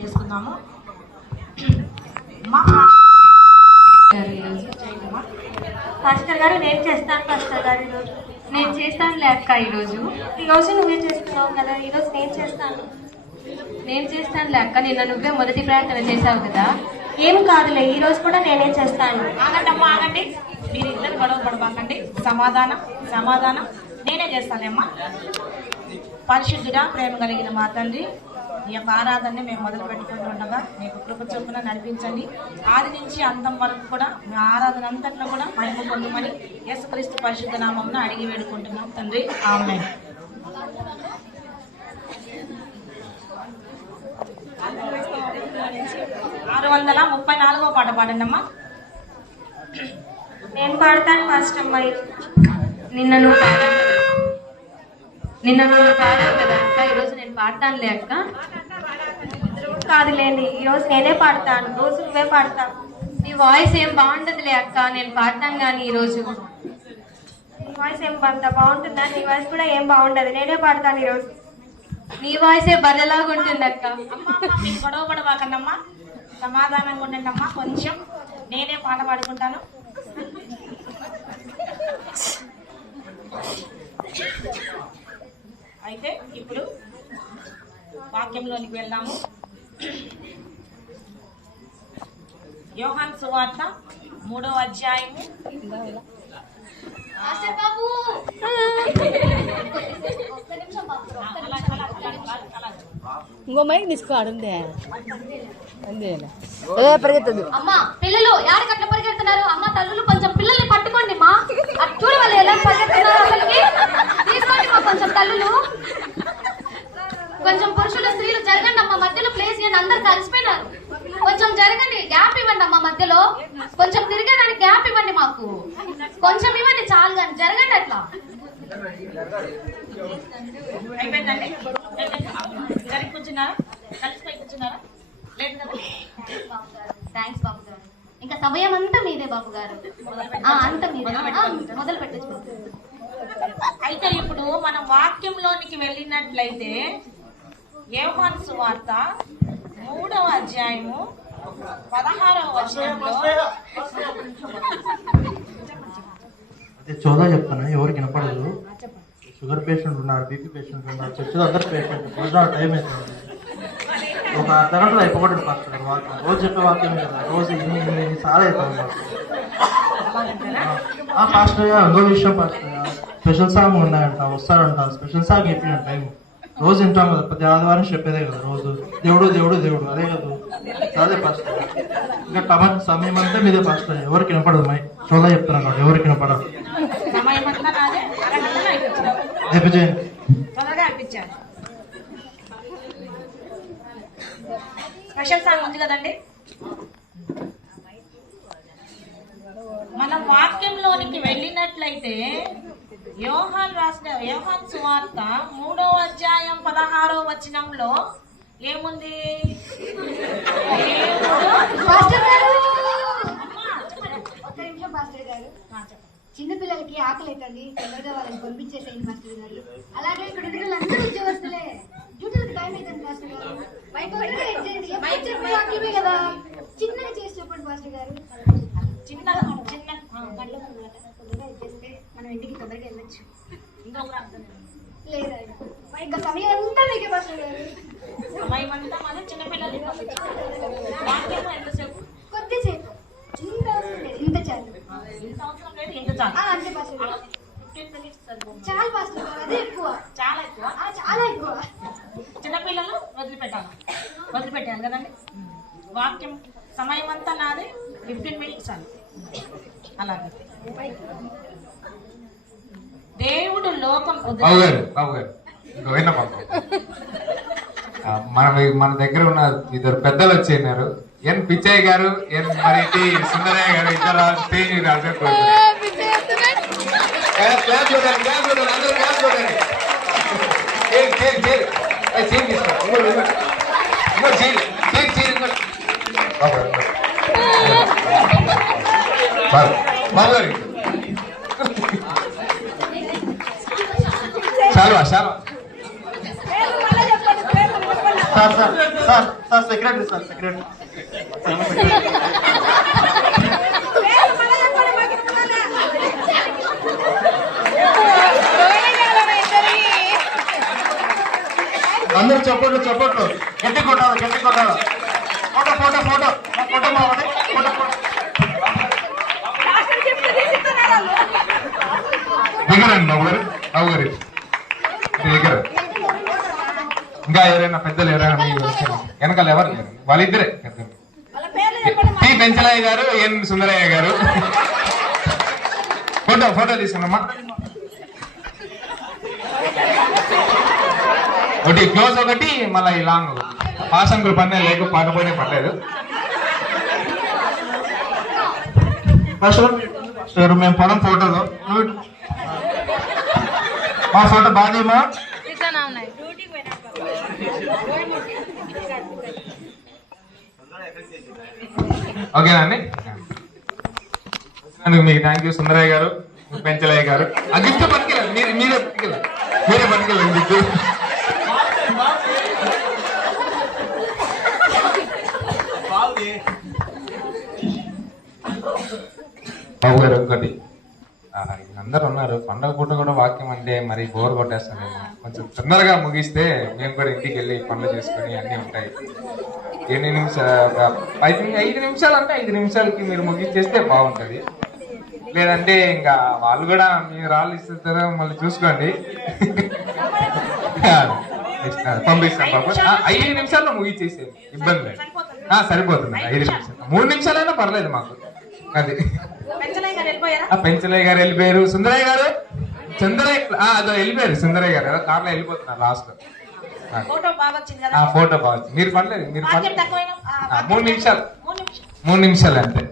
చేసుకుందాము. పాస్టర్ గారు నేను చేస్తాను. పాస్టర్ గారు ఈరోజు నేను చేస్తాను లేక ఈరోజు నువ్వే చేస్తున్నావు కదా, ఈరోజు నేను చేస్తాను లేక నిన్న నువ్వే మొదటి ప్రార్థన చేశావు కదా. ఏం కాదులే, ఈ రోజు కూడా నేనే చేస్తాను. ఆగండమ్మా ఆగండి, మీరిద్దరు గొడవ పడబాకండి. సమాధానం నేనే చేస్తానమ్మా. పరిశుద్ధుడా, ప్రేమ కలిగిన మా తండ్రి, ఈ యొక్క ఆరాధనని మేము మొదలు పెట్టుకుంటుండగా మీకు కృప చొప్పున నడిపించండి. ఆది నుంచి అంతం వరకు కూడా మా ఆరాధన అంతట్లో కూడా మహిమ పొందమని యేసుక్రీస్తు పరిశుద్ధ నామమున అడిగి వేడుకుంటున్నాం తండ్రి, ఆమేన్. ఆరు 634వ పాట పాడండి అమ్మా. నేను పాడతాను పాస్టర్ అమ్మాయి. నిన్న నువ్వు పాడావు కదా అక్క, ఈరోజు నేను పాడతాను లేక. కాదులేండి, ఈరోజు నేనే పాడతాను, రోజు నువ్వే పాడతావు. నీ వాయిస్ ఏం బాగుండదులే అక్క, నేను పాడతాను కానీ ఈరోజు. నీ వాయిస్ ఏం బాగుంటుందా? నీ వాయిస్ కూడా ఏం బాగుండదు, నేనే పాడతాను ఈరోజు. నీ వాయిసే బర్రెలాగా ఉంటుంది అక్క. మీరు గొడవ పడబాకండమ్మా, సమాధానంగా ఉండండి అమ్మా. కొంచెం నేనే పాట పాడుకుంటాను. అయితే ఇప్పుడు వాక్యంలోనికి వెళ్దాము. యోహాను సువార్త 3వ అధ్యాయము. ఇంకో మైక్ తీసుకో, ఆడుందే పరిగెత్తదు. అమ్మా పిల్లలు యాడికి అట్లా పరిగెడుతున్నారు? అమ్మ తల్లులు కొంచెం పిల్లల్ని పట్టుకోండి మా. చూడు వాళ్ళు ఎలా పరిగెడుతున్నారు, అసలుకి తీసుకోండి మా కొంచెం తల్లులు. కొంచెం పురుషులు స్త్రీలు జరగండి అమ్మ, మధ్యలో ప్లేస్ ఇవ్వండి, అందరు కలిసిపోయినారు. కొంచెం జరగండి, గ్యాప్ ఇవ్వండి అమ్మ, మధ్యలో కొంచెం తిరిగేదానికి గ్యాప్ ఇవ్వండి మాకు, కొంచెం ఇవ్వండి చాలు కానీ జరగండి అట్లా. అయిపోయిందండి, జరిగి కూర్చున్నారా? కలిసిపోయి కూర్చున్నారా? లేదు కదా? థ్యాంక్స్ బాబు గారు. ఇంకా సమయం అంతా మీదే బాబు గారు, అంతా మీదే. మొదలు పెట్టచ్చు. అయితే ఇప్పుడు మనం వాక్యంలోనికి వెళ్ళినట్లయితే యోహాను సువార్త 3వ అధ్యాయము 16వ వచనంలో చోదా చెప్తాను, ఎవరికి వినపడదు. షుగర్ పేషెంట్ ఉన్నారు, బీపీ పేషెంట్ ఉన్నారు, చర్చలో అందరు పేషెంట్. భోజనాలు టైం అవుతుంది, ఒక అర్ధగంటలో అయిపోకూడదు పాస్టర్ వాక్యం. రోజు చెప్పే వాక్యమే కదా, రోజు ఇన్ని సార్లు అవుతుంది పాస్టర్. ఇంకో విషయం పాస్టర్, స్పెషల్ సాంగ్ ఉన్నాయంట, వస్తారంట. స్పెషల్ సాంగ్ చెప్పిన టైం రోజు వింటాం కదా, ప్రతి ఆదివారం చెప్పేదే కదా రోజు. దేవుడు దేవుడు దేవుడు, అదే కదా, అదే పాస్టర్. ఇంకా సమయం అంతా మీదే పాస్టర్, ఎవరికి వినపడదు. మై చోదా చెప్తున్నాను కాబట్టి ఎవరికి వినపడదు. స్పెషల్ సాంగ్ ఉంది కదండి. మనం వాక్యంలోనికి వెళ్ళినట్లయితే యోహాను సువార్త 3వ అధ్యాయం 16వ వచనంలో ఏముంది? ఒక్క నిమిషం పాస్టర్ గారు, చిన్నపిల్లలకి ఆకలి అవుతుంది, తొందరగా వాళ్ళని పంపించేసేయండి మాస్టర్ గారు. అలాగే ఇక్కడ అందరూ ఉద్యోగస్తులే, డ్యూటీలకు టైం అవుతుంది పాస్టర్ గారు. వాక్యమే కదా, చిన్నగా చేసి చెప్పండి పాస్టర్ గారు. చిన్నగా ఇచ్చేస్తే మనం ఇంటికి తొందరగా వెళ్ళొచ్చు. లేదా ఇంకా సమయం అంతా మీకే పాస్టర్ గారు. సమయం అంతా మన చిన్నపిల్లలు ఎంతసేపు? కొద్దిసేపు, ఇంత అవసరం లేదు, ఇంత చాలు. ఇంత అవసరం లేదు, ఇంత చాలు. అంతే పాస్టర్ గారు, 15 minutes సరిపోతుంది. చాలు పాస్టర్ గారు, అదే ఎక్కువ, చాలా ఎక్కువ. చాలా ఎక్కువ. చిన్నపిల్లలు వదిలిపెట్టాను కదండి. వాక్యం సమయం అంతా నాది, 15 minutes చాలు. అలాగే దేవుడు లోకం మన దగ్గర ఉన్న ఇద్దరు పెద్దలు వచ్చేనారు. ఎన్ పిచ్చయ్య గారు, ఎన్ మరి సుందరయ్య గారు, ఇద్దరు స్టేజ్ బాబు గారు sir sir sir sir secretary sir secretary అందరు చెప్పట్లు చెప్పట్లు గట్టి కొట్టాలి ఫోటో ఫోటో ఫోటో ఫోటో బాగుంది ఫోటో దిగరండి బాబు గారు దగ్గర ఇంకా ఎవరైనా పెద్దలు ఎవరైనా వెనకాల ఎవరు లేరు, వాళ్ళిద్దరే పెద్దలు. టి పెంచలయ్య గారు, ఎన్ సుందరయ్య గారు. ఫోటో తీసుకున్నామా? ఒకటి క్లోజ్, ఒకటి మళ్ళీ ఈ లాంగ్. పాసంకులు పన్నే లేక పాట పోయినా పర్లేదు. ఫస్ట్ మేము పడం ఫోటోలో మా ఫోటో బాధేమా ఓకేనా అండి? మీకు థ్యాంక్ యూ సుందరయ్య గారు, పెంచలయ్య గారు. ఆ గిఫ్ట్ పట్టుకెళ్ళండి, మీరే పట్టుకెళ్ళండి గిఫ్ట్. బాబు గారు ఒకటి, అందరు ఉన్నారు, పండగ పూట కూడా వాక్యం అంటే మరి బోర్ కొట్టేస్తానేమో, కొంచెం తొందరగా ముగిస్తే మేము కూడా ఇంటికి వెళ్ళి పనులు చేసుకుని అన్నీ ఉంటాయి. 5 నిమిషాలు అంటే 5 నిమిషాలకి మీరు ముగించేస్తే బాగుంటది. లేదంటే ఇంకా వాళ్ళు కూడా మీరు రాళ్ళు ఇస్తారో మళ్ళీ చూసుకోండి. పంపిస్తాం బాబు. 5 నిమిషాల్లో ముగించేసేది, ఇబ్బంది లేదు. సరిపోతుంది 5 నిమిషాలు. 3 నిమిషాలైనా పర్లేదు మాకు. అది పెంచలయ్య గారు వెళ్ళిపోయారు. సుందరయ్య గారు అదో వెళ్ళిపోయారు. సుందరయ్య గారు కార్లో వెళ్ళిపోతున్నారు లాస్ట్ లో. ఫోటో బాగా వచ్చింది. మీరు పర్లేదు, 3 నిమిషాలు అంతే.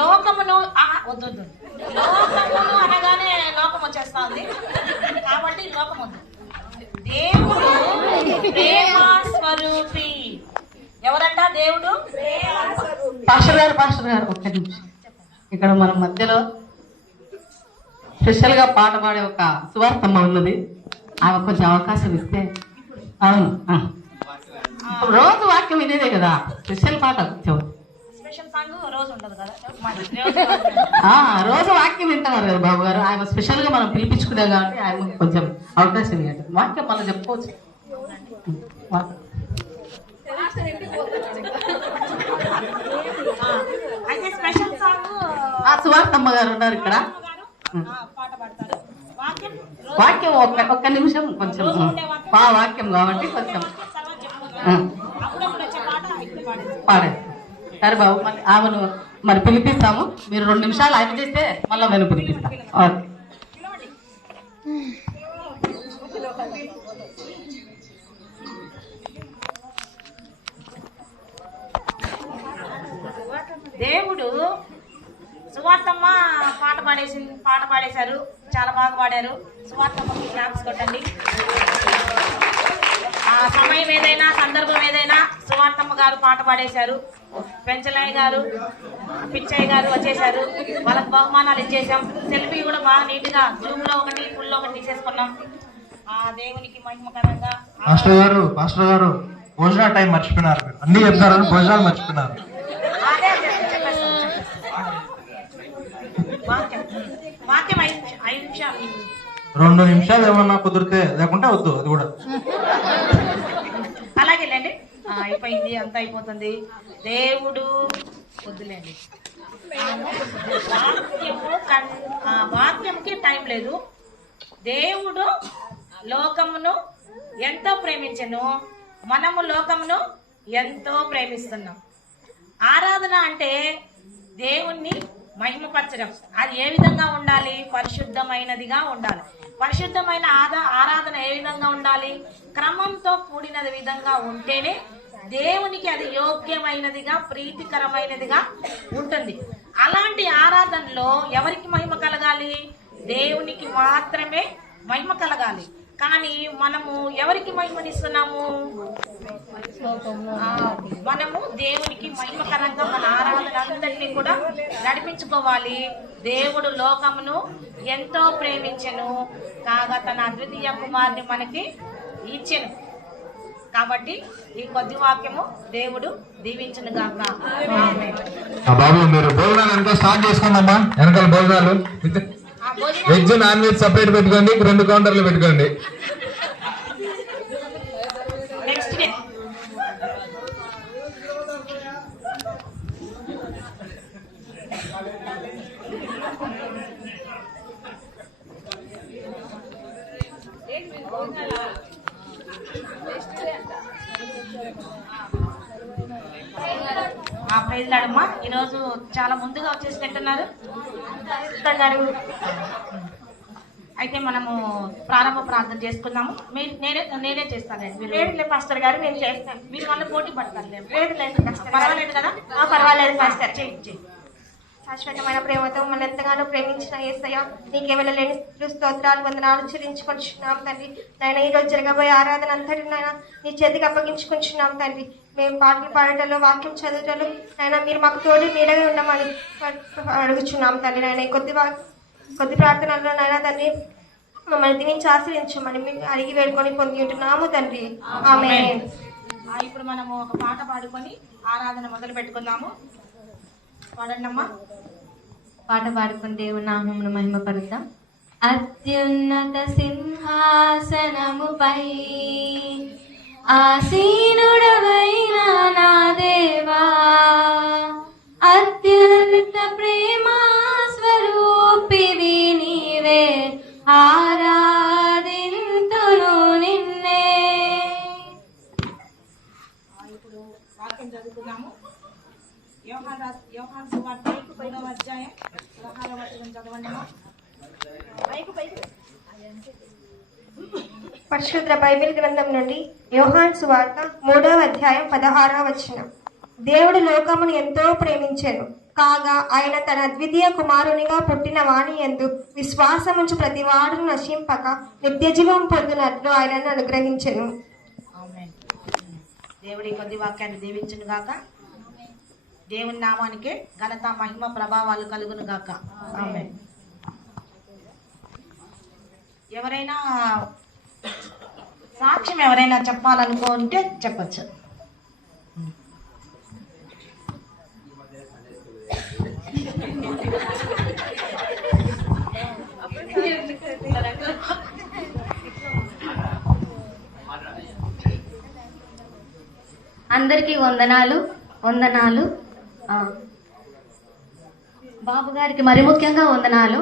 లోకమును వద్దు, లోకమును అనగానే లోకం వచ్చేస్తా ఉంది కాబట్టి లోకం వద్దు. దేవుడు ప్రేమ స్వరూపి. ఎవరంట దేవుడు? పాస్టర్ గారు ఒక్క నిమిషం. ఇక్కడ మన మధ్యలో స్పెషల్ గా పాట పాడే ఒక సువార్తమ్మ ఉన్నది. ఆమె కొంచెం అవకాశం ఇస్తే. అవును, రోజు వాక్యం ఇదేదే కదా, స్పెషల్ పాట రోజు వాక్యం వింటున్నారు కదా బాబు గారు. ఆయన స్పెషల్ గా మనం పిలిపించుకున్నాం కాబట్టి ఆయన కొంచెం అవకాశం ఇవ్వండి. వాక్యం మనం చెప్పుకోవచ్చు. సువార్తమ్మ గారు ఉన్నారు ఇక్కడ. వాక్యం ఒక్క నిమిషం, కొంచెం వాక్యం కాబట్టి కొంచెం పాడే. సరే బాబు, మరి ఆమెను మరి పిలిపిస్తాము. మీరు 2 నిమిషాలు ఆయన చేస్తే మళ్ళీ నేను పిలిపిస్తాను. ఓకే. దేవుడు సువార్తమ్మ పాట పాడేశారు, చాలా బాగా పాడారు. సువార్తమ్మకి క్లాప్స్ కొట్టండి. ఆ సమయం ఏదైనా, సందర్భం ఏదైనా సువార్తమ్మ గారు పాట పాడేశారు. పెంచలయ్య గారు, పిచ్చయ్య గారు వచ్చేసారు. వాళ్ళకి బహుమానాలు ఇచ్చేసాం. సెల్ఫీ కూడా బాగా నీట్ గా జూమ్ లో ఒకటి, ఫుల్ లో ఒకటి తీసేసుకున్నాం. ఆ దేవునికి మహిమకరంగా. పాస్టర్ గారు భోజనాల టైం మర్చిపోయినారు. అన్ని చెప్తారని భోజనాలు మర్చిపోయినారు. అదే వాక్యం 5 నిమిషాలు. 2 నిమిషాలు ఏమన్నా కుదిరితే, లేకుంటే వద్దు. అది కూడా అలాగేలేండి. అయిపోయింది, అంతా అయిపోతుంది. దేవుడు వద్దులేండి. వాక్యంకి టైం లేదు. దేవుడు లోకమును ఎంతో ప్రేమించెను, మనము లోకమును ఎంతో ప్రేమిస్తున్నాం. ఆరాధన అంటే దేవుణ్ణి మహిమపరచడం. అది ఏ విధంగా ఉండాలి? పరిశుద్ధమైనదిగా ఉండాలి. పరిశుద్ధమైన ఆరాధన ఏ విధంగా ఉండాలి? క్రమంతో కూడిన విధంగా ఉంటేనే దేవునికి అది యోగ్యమైనదిగా, ప్రీతికరమైనదిగా ఉంటుంది. అలాంటి ఆరాధనలో ఎవరికి మహిమ కలగాలి? దేవునికి మాత్రమే మహిమ కలగాలి. కానీ మనము ఎవరికి మహిమనిస్తున్నాము? మనము దేవునికి మహిమకరంగా మన ఆరాధన అంతటినీ కూడా నడిపించుకోవాలి. దేవుడు లోకమును ఎంతో ప్రేమించెను, కాగా తన అద్వితీయ కుమారుని మనకి ఇచ్చెను. కాబట్టి ఈ కొద్ది వాక్యము దేవుడు దీవించును గాక. బాబు మీరు భోజనాలు ఎంతో స్టార్ట్ చేసుకోండమ్మా. వెనకాల భోజనాలు వెజ్ నాన్ వెజ్ సపరేట్ పెట్టుకోండి, 2 కౌంటర్లు పెట్టుకోండి. నెక్స్ట్ డే ప్రైజ్ లాడమ్మా. ఈరోజు చాలా ముందుగా వచ్చేసినట్టున్నారు. అయితే మనము ప్రారంభ ప్రార్థన చేసుకుందాము. మీరు నేనే చేస్తానండి. మీరు లేదు పాస్టర్ గారు, నేను చేస్తాను. మీరు వాళ్ళ పోటీ పడతారు. లేదు పాస్టర్, పర్వాలేదు కదా? పర్వాలేదు పాస్టర్. చేయి. శాశ్వతమైన ప్రేమతో మన ఎంతగానో ప్రేమించిన యేసయ్య, నీకేమైనా లేని స్తోత్రాలు వందనాలు చెల్లించుకుంటున్నాం తండ్రి. నాయన ఈరోజు జరగబోయే ఆరాధన అంతటి నాయన నీ చేతికి అప్పగించుకుంటున్నాం తండ్రి. మేము పాటలు పాడటంలో, వాక్యం చదవటంలో నాయన మీరు మాకు తోడు నీడగా ఉండమని అడుగుచున్నాం తండ్రి. నాయన కొద్ది ప్రార్థనల్లో నాయన తండ్రి మమ్మల్ని దీవించి ఆశ్రయించమని మేము అడిగి వేడుకొని పొంది ఉంటున్నాము తండ్రి. ఆమేన్. ఇప్పుడు మనము ఒక పాట పాడుకొని ఆరాధన మొదలు పెట్టుకుందాము. పాడండమ్మా. పాట పాడుకుని దేవుని నామమును మహిమపరుద్దాం. అత్యున్నత సింహాసనముపై ఆసీనుడవైన నా దేవా, అత్యంత ప్రేమా స్వరూపివి నీవే, ఆరాధింతును నిన్నే. ఇప్పుడు వాక్యం చదువుకుందాము. యోహాను సువార్త 3వ అధ్యాయం 16వ వచనం చదవండి. పరిశుద్ధ బైబిల్ గ్రంథం నుండి యోహాను సువార్త 3వ అధ్యాయం 16వ వచనం. దేవుడు లోకమును ఎంతో ప్రేమించెను, కాగా ఆయన తన అద్వితీయ కుమారునిగా పుట్టిన వాని యందు విశ్వాసముంచు ప్రతి వాడును నశింపక నిత్య జీవం పొందినట్లు ఆయనను అనుగ్రహించెను. దేవుడి కొద్ది వాక్యాన్ని దీవించును గాక. దేవుని నామానికే ఘనత, మహిమ, ప్రభావాలు కలుగును గాక. ఆమేన్. ఎవరైనా సాక్ష్యం ఎవరైనా చెప్పాలనుకుంటే చెప్పచ్చు. అందరికీ వందనాలు. బాబు గారికి మరి ముఖ్యంగా వందనాలు.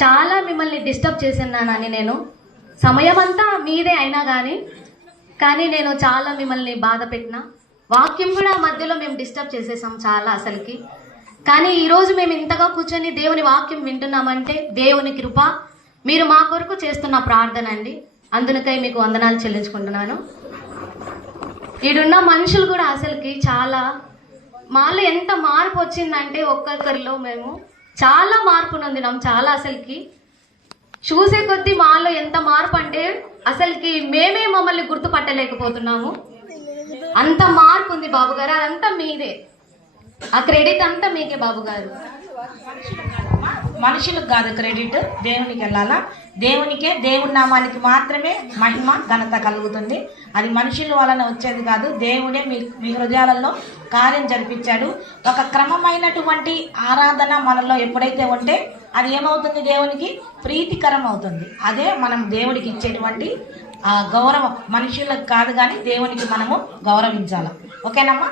చాలా మిమ్మల్ని డిస్టర్బ్ చేస్తున్నానని నేను సమయం అంతా మీదే అయినా కానీ నేను చాలా మిమ్మల్ని బాధ పెట్టిన. వాక్యం కూడా మధ్యలో మేము డిస్టర్బ్ చేసేసాం చాలా అసలుకి. కానీ ఈరోజు మేము ఇంతగా కూర్చొని దేవుని వాక్యం వింటున్నామంటే దేవుని కృప, మీరు మా కొరకు చేస్తున్న ప్రార్థన అండి. అందుకై మీకు వందనాలు చెల్లించుకుంటున్నాను. ఈడున్న మనుషులు కూడా అసలుకి చాలా మాలో ఎంత మార్పు వచ్చిందంటే ఒక్కొక్కరిలో మేము చాలా మార్పు నొందినాం. చాలా అసలుకి చూసే కొద్దీ మాలో ఎంత మార్పు అంటే అసలుకి మేమే మమ్మల్ని గుర్తుపట్టలేకపోతున్నాము. అంత మార్పు ఉంది బాబు గారు. అదంతా మీదే, ఆ క్రెడిట్ అంతా మీకే బాబు గారు. మనుషులకు కాదు క్రెడిట్, దేవునికి వెళ్ళాలా. దేవునికే, దేవుని నామానికి మాత్రమే మహిమ, ఘనత కలుగుతుంది. అది మనుషుల వలన వచ్చేది కాదు. దేవుడే మీ హృదయాలలో కార్యం జరిపించాడు. ఒక క్రమమైనటువంటి ఆరాధన మనలో ఎప్పుడైతే ఉంటే అది ఏమవుతుంది? దేవునికి ప్రీతికరం అవుతుంది. అదే మనం దేవుడికి ఇచ్చేటువంటి గౌరవం. మనుషులకు కాదు కానీ దేవునికి మనము గౌరవించాలి. ఓకేనమ్మా?